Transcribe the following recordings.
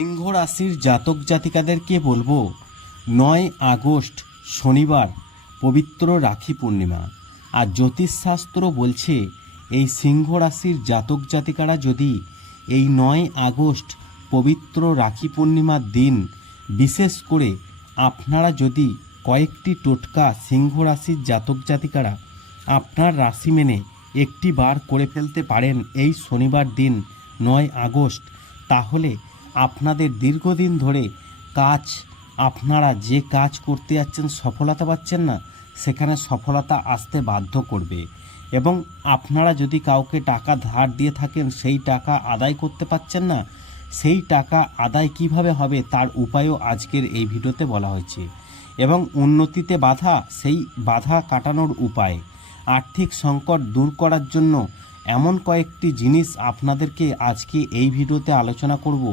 সিংহ রাশির জাতক জাতিকাদেরকে বলব? নয় আগস্ট, শনিবার, পবিত্র রাখি পূর্ণিমা। আর জ্যোতিষশাস্ত্র বলছে, এই সিংহ রাশির জাতক জাতিকারা যদি এই নয় আগস্ট পবিত্র রাখি পূর্ণিমার দিন, বিশেষ করে আপনারা যদি কয়েকটি টোটকা সিংহ রাশির জাতক জাতিকারা আপনার রাশি মেনে একটি বার করে ফেলতে পারেন এই শনিবার দিন, নয় আগস্ট, তাহলে আপনাদের দীর্ঘদিন ধরে কাজ, আপনারা যে কাজ করতে যাচ্ছেন সফলতা পাচ্ছেন না, সেখানে সফলতা আসতে বাধ্য করবে। এবং আপনারা যদি কাউকে টাকা ধার দিয়ে থাকেন, সেই টাকা আদায় করতে পাচ্ছেন না, সেই টাকা আদায় কীভাবে হবে তার উপায়ও আজকের এই ভিডিওতে বলা হয়েছে। এবং উন্নতিতে বাধা, সেই বাধা কাটানোর উপায়। আর্থিক সংকট দূর করার জন্য এমন কয়েকটি জিনিস আপনাদেরকে আজকে এই ভিডিওতে আলোচনা করব,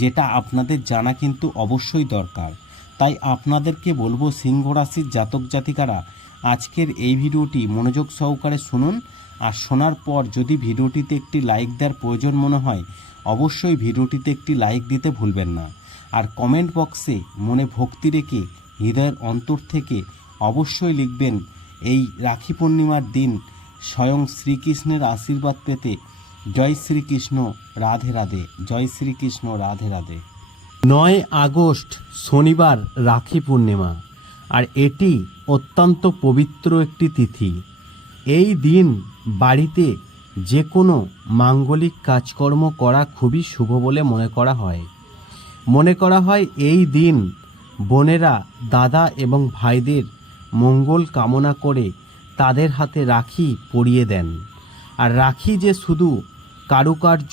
যেটা আপনাদের জানা কিন্তু অবশ্যই দরকার। তাই আপনাদেরকে বলব সিংহ রাশির জাতক জাতিকারা, আজকের এই ভিডিওটি মনোযোগ সহকারে শুনুন। আর শোনার পর যদি ভিডিওটিতে একটি লাইক দেওয়ার প্রয়োজন মনে হয়, অবশ্যই ভিডিওটিতে একটি লাইক দিতে ভুলবেন না। আর কমেন্ট বক্সে মনে ভক্তি রেখে হৃদয়ের অন্তর থেকে অবশ্যই লিখবেন, এই রাখি পূর্ণিমার দিন স্বয়ং শ্রীকৃষ্ণের আশীর্বাদ পেতে জয় শ্রীকৃষ্ণ, রাধে রাধে, জয় শ্রীকৃষ্ণ, রাধে রাধে। নয় আগস্ট, শনিবার রাখি পূর্ণিমা, আর এটি অত্যন্ত পবিত্র একটি তিথি। এই দিন বাড়িতে যে কোনো মাঙ্গলিক কাজকর্ম করা খুবই শুভ বলে মনে করা হয়। মনে করা হয় এই দিন বোনেরা দাদা এবং ভাইদের মঙ্গল কামনা করে তাদের হাতে রাখি পরিয়ে দেন। আর রাখি যে শুধু কারুকার্য,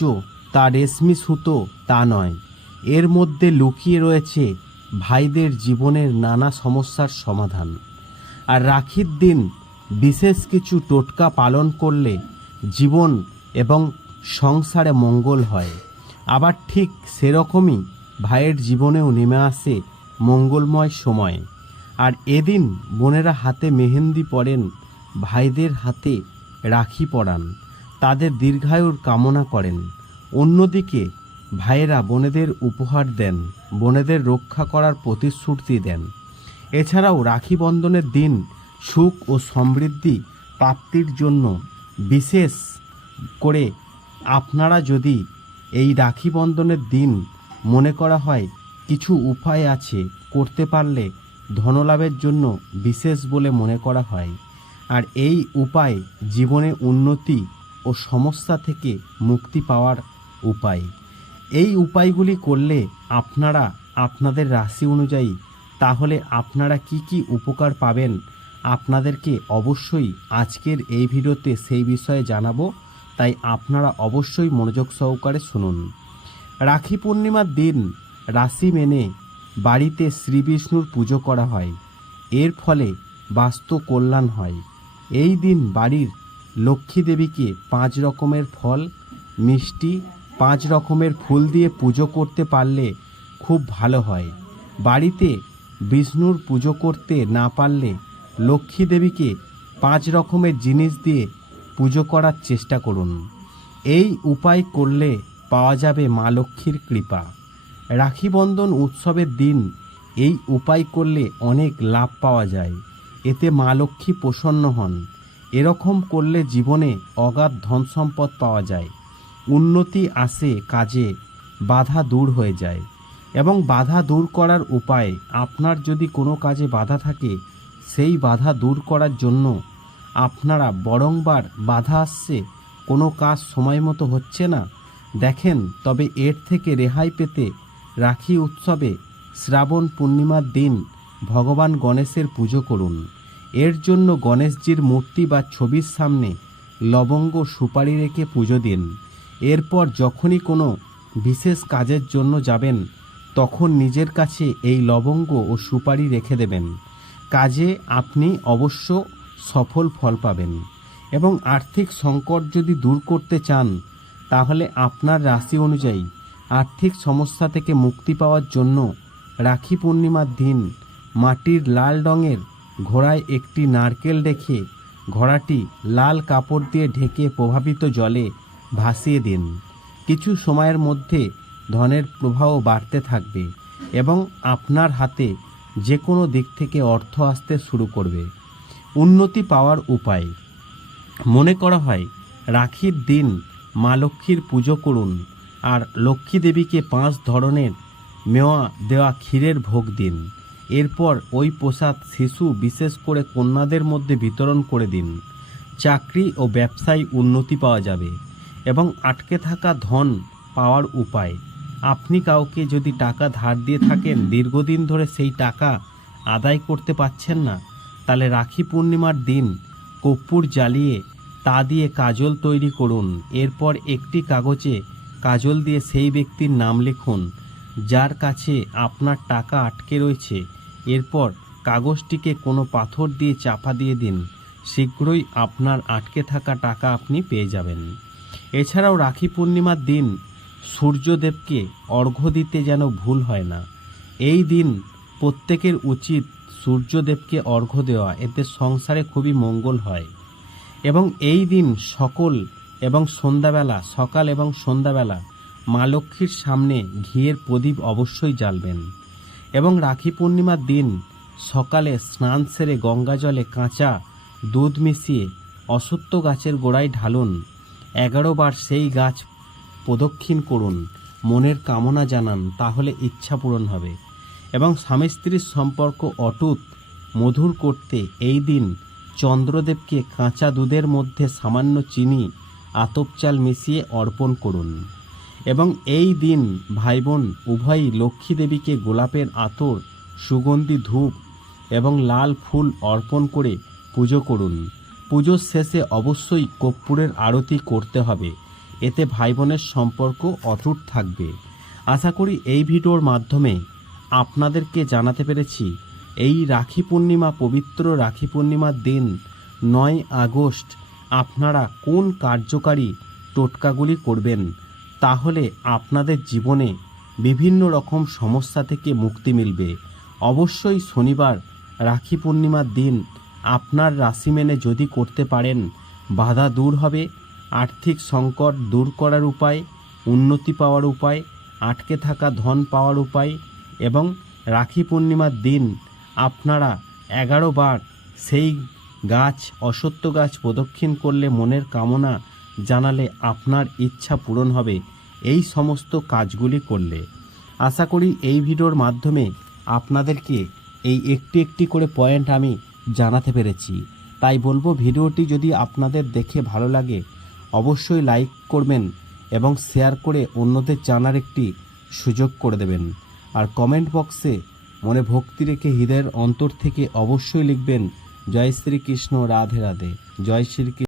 তা রেশমি সুতো, তা নয়, এর মধ্যে লুকিয়ে রয়েছে ভাইদের জীবনের নানা সমস্যার সমাধান। আর রাখির দিন বিশেষ কিছু টোটকা পালন করলে জীবন এবং সংসারে মঙ্গল হয়। আবার ঠিক সেরকমই ভাইয়ের জীবনেও নেমে আসে মঙ্গলময় সময়। আর এদিন বোনেরা হাতে মেহেন্দি পরেন ভাইদের হাতে রাখি পরান, তাদের দীর্ঘায়ুর কামনা করেন। অন্যদিকে, ভাইয়েরা বোনেদের উপহার দেন, বোনেদের রক্ষা করার প্রতিশ্রুতি দেন। এছাড়াও রাখি বন্ধনের দিন সুখ ও সমৃদ্ধি প্রাপ্তির জন্য বিশেষ করে আপনারা যদি এই রাখি বন্ধনের দিন মনে করা হয়, কিছু উপায় আছে করতে পারলে ধনলাভের জন্য বিশেষ বলে মনে করা হয়। আর এই উপায় জীবনে উন্নতি ও সমস্যা থেকে মুক্তি পাওয়ার উপায়। এই উপায়গুলি করলে আপনারা আপনাদের রাশি অনুযায়ী তাহলে আপনারা কি কি উপকার পাবেন আপনাদেরকে অবশ্যই আজকের এই ভিডিওতে সেই বিষয়ে জানাব, তাই আপনারা অবশ্যই মনোযোগ সহকারে শুনুন। রাখি পূর্ণিমার দিন রাশি মেনে বাড়িতে শ্রীবিষ্ণুর পুজো করা হয়। এর ফলে বাস্তু কল্যাণ হয়। এই দিন বাড়ির লক্ষ্মী দেবীকে পাঁচ রকমের ফল, মিষ্টি, পাঁচ রকমের ফুল দিয়ে পুজো করতে পারলে খুব ভালো হয়। বাড়িতে বিষ্ণুর পুজো করতে না পারলে লক্ষ্মী দেবীকে পাঁচ রকমের জিনিস দিয়ে পুজো করার চেষ্টা করুন। এই উপায় করলে পাওয়া যাবে মা লক্ষ্মীর কৃপা। রাখি বন্ধন উৎসবের দিন এই উপায় করলে অনেক লাভ পাওয়া যায়। এতে মা লক্ষ্মী প্রসন্ন হন। এরকম করলে জীবনে অগাধ ধন সম্পদ পাওয়া যায়। উন্নতি আসে কাজে, বাধা দূর হয়ে যায়। এবং বাধা দূর করার উপায় আপনার যদি কোনো কাজে বাধা থাকে, সেই বাধা দূর করার জন্য আপনারা বরংবার বাধা আসছে, কোনো কাজ সময় মতো হচ্ছে না। দেখেন, তবে এর থেকে রেহাই পেতে রাখি উৎসবে শ্রাবণ পূর্ণিমার দিন ভগবান গণেশের পুজো করুন। এর জন্য গণেশজির মূর্তি বা ছবির সামনে লবঙ্গ সুপারি রেখে পুজো দিন। এরপর যখনই কোনো বিশেষ কাজের জন্য যাবেন, তখন নিজের কাছে এই লবঙ্গ ও সুপারি রেখে দেবেন। কাজে আপনি অবশ্য সফল ফল পাবেন এবং আর্থিক সংকট যদি দূর করতে চান, তাহলে আপনার রাশি অনুযায়ী আর্থিক সমস্যা থেকে মুক্তি পাওয়ার জন্য রাখি পূর্ণিমার দিন মাটির লাল রঙের ঘোড়ায় একটি নারকেল রেখে ঘোড়াটি লাল কাপড় দিয়ে ঢেকে প্রভাবিত জলে ভাসিয়ে দিন। কিছু সময়ের মধ্যে ধনের প্রবাহ বাড়তে থাকবে এবং আপনার হাতে যে কোনো দিক থেকে অর্থ আসতে শুরু করবে। উন্নতি পাওয়ার উপায়। মনে করা হয়, রাখির দিন মা লক্ষ্মীর পুজো করুন আর লক্ষ্মী দেবীকে পাঁচ ধরনের মেওয়া দেওয়া ক্ষীরের ভোগ দিন। এরপর ওই প্রসাদ শিশু বিশেষ করে কন্যাদের মধ্যে বিতরণ করে দিন। চাকরি ও ব্যবসায় উন্নতি পাওয়া যাবে এবং আটকে থাকা ধন পাওয়ার উপায়। আপনি কাউকে যদি টাকা ধার দিয়ে থাকেন, দীর্ঘদিন ধরে সেই টাকা আদায় করতে পারছেন না, তাহলে রাখি পূর্ণিমার দিন কর্পূর জ্বালিয়ে তা দিয়ে কাজল তৈরি করুন। এরপর একটি কাগজে কাজল দিয়ে সেই ব্যক্তির নাম লিখুন, যার কাছে আপনার টাকা আটকে রয়েছে। এরপর কাগজটিকে কোনো পাথর দিয়ে চাপা দিয়ে দিন। শীঘ্রই আপনার আটকে থাকা টাকা আপনি পেয়ে যাবেন। এছাড়াও রাখি পূর্ণিমার দিন সূর্যদেবকে অর্ঘ্য দিতে যেন ভুল হয় না। এই দিন প্রত্যেকের উচিত সূর্যদেবকে অর্ঘ্য দেওয়া। এতে সংসারে খুবই মঙ্গল হয়। এবং এই দিন সকল এবং সন্ধ্যাবেলা, সকাল এবং সন্ধ্যাবেলা মা লক্ষ্মীর সামনে ঘিয়ের প্রদীপ অবশ্যই জ্বালবেন। এবং রাখি পূর্ণিমার দিন সকালে স্নান সেরে গঙ্গা জলে কাঁচা দুধ মিশিয়ে অসত্য গাছের গোড়ায় ঢালুন। এগারো বার সেই গাছ প্রদক্ষিণ করুন। মনের কামনা জানান, তাহলে ইচ্ছা পূরণ হবে। এবং স্বামী স্ত্রীর সম্পর্ক অটুট, মধুর করতে এই দিন চন্দ্রদেবকে কাঁচা দুধের মধ্যে সামান্য চিনি, আতপ চাল মিশিয়ে অর্পণ করুন। এবং এই দিন ভাই বোন উভয়ই লক্ষ্মী দেবীকে গোলাপের আতর, সুগন্ধি ধূপ এবং লাল ফুল অর্পণ করে পুজো করুন। পুজোর শেষে অবশ্যই কর্পূরের আরতি করতে হবে। এতে ভাই বোনের সম্পর্ক অটুট থাকবে। আশা করি এই ভিডিওর মাধ্যমে আপনাদেরকে জানাতে পেরেছি, এই রাখি পূর্ণিমা, পবিত্র রাখি পূর্ণিমার দিন নয় আগস্ট আপনারা কোন কার্যকারী টোটকাগুলি করবেন? তাহলে আপনাদের জীবনে বিভিন্ন রকম সমস্যা থেকে মুক্তি মিলবে। অবশ্যই শনিবার রাখি পূর্ণিমার দিন আপনার রাশি মেনে যদি করতে পারেন, বাধা দূর হবে, আর্থিক সংকট দূর করার উপায়, উন্নতি পাওয়ার উপায়, আটকে থাকা ধন পাওয়ার উপায় এবং রাখি পূর্ণিমার দিন আপনারা এগারো বার সেই গাছ, অসত্য গাছ প্রদক্ষিণ করলে মনের কামনা জানালে আপনার ইচ্ছা পূরণ হবে এই সমস্ত কাজগুলি করলে। আশা করি এই ভিডিওর মাধ্যমে আপনাদেরকে এই একটি একটি করে পয়েন্ট আমি জানাতে পেরেছি। তাই বলব ভিডিওটি যদি আপনাদের দেখে ভালো লাগে, অবশ্যই লাইক করবেন এবং শেয়ার করে অন্যদের জানার একটি সুযোগ করে দেবেন। আর কমেন্ট বক্সে মনে ভক্তি রেখে হৃদয়ের অন্তর থেকে অবশ্যই লিখবেন, জয় শ্রীকৃষ্ণ, রাধে রাধে। জয় শ্রী